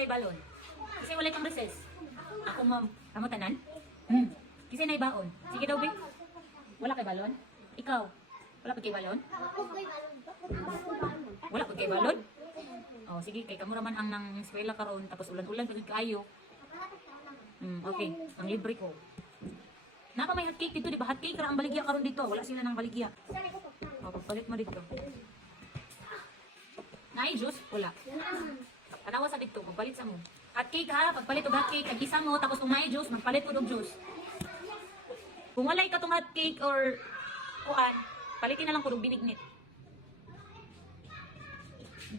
walay balon? Kasi walay kang recess. Ako ma'am, kamo tanan? Kasi na ibaon. Sige daw, Bing. Wala kay balon? Ikaw, wala pa kay balon? Wala pa kay balon? Oh, sige, kay kamo raman ang nang eskwela karon tapos ulan-ulan pagod kaayo. Okay, ang libre ko. Napa may hotcake dito, di ba? Hotcake ra ang baligya karon dito. Wala sila ng baligya. Oh, pagpalit mo dito. Naay juice? Wala. Tanawa sa dito, pagpalit sa mo. Hotcake ha, pagpalit og hotcake, kag isa mo tapos kung may juice, magpalit mo og juice. Kung walay katong hotcake or kuan, palitin na lang ko og binignit.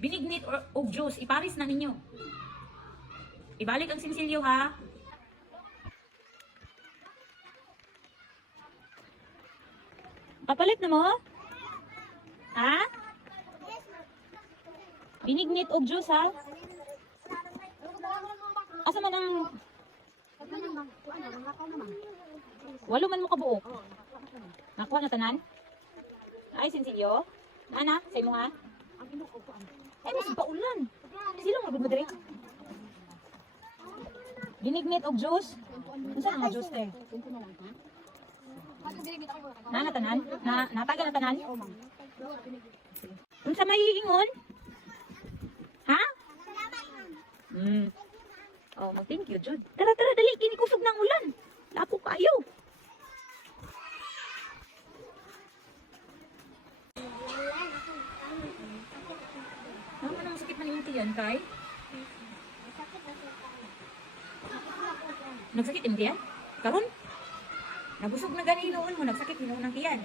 Binignit or og juice, iparis na ninyo. Ibalik ang sinsilyo ha. Papalit na mo? Ha? Binignit og juice ha? Asa man ang... Walo man mo kabuok. Nakuha na tanan? Ay, sinsilyo? Ana, sa imo ha? Ay, mas paulan. Silong magod mo diri? Binignit og juice? Unsa nga juice te? Na tanan? Nataga na tanan? Unsa may ingon? Ha? Oh, mag-thank you, Jud. Tara, dali. Kinikusog ng ulan. Lapo kayo. Ano sakit man yung tiyan, Kai? Nagsakit yung tiyan? Karon? Nabusog na gani noon mo, nagsakit noon ng tiyan.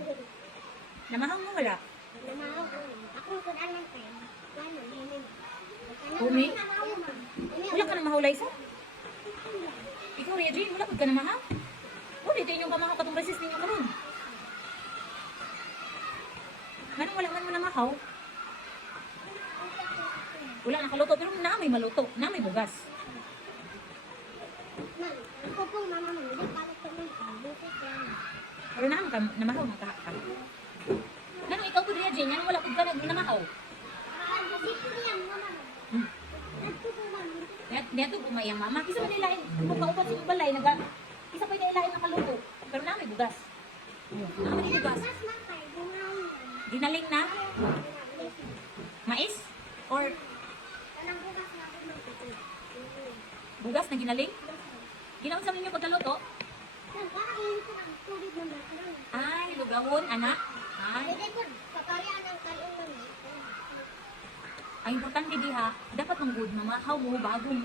Namahang mo wala? Namahang ko. Ako kung anong kayo. Umi? Wala ka nang mahulay sa? Ikaw, Regine, wala ka nang mahang? Wala, ito yung kamahang katong resist ninyo karon. Ganun wala man mo namahaw? Wala nakaluto, pero may maluto, may bugas. Ako po, mama mo, hindi palit ko ng bukas yan. Pero namahaw ng kahakal. Ganun, ikaw po, Regine, yan wala ka namahaw. Kasi po yan, mama mo. Ito po, mama. Dito po may mama. Kisa pa nilain, kung kaupat sa balay, kisa pa nilain nakaluto. Pero may bugas. May bugas. Mas matay, bumaon. Dinaling na? Mais? Or Kanang bukas na ako magpipil. bugas na ginaling? Ginaunsa ninyo pagkaluto? Nagkakain ko ng tubig ng baklan. Ay, lugawon, anak. Ay, Pwede po, kaparian ng kalong ng ang importante diha, dapat mong good mamahaw mo bago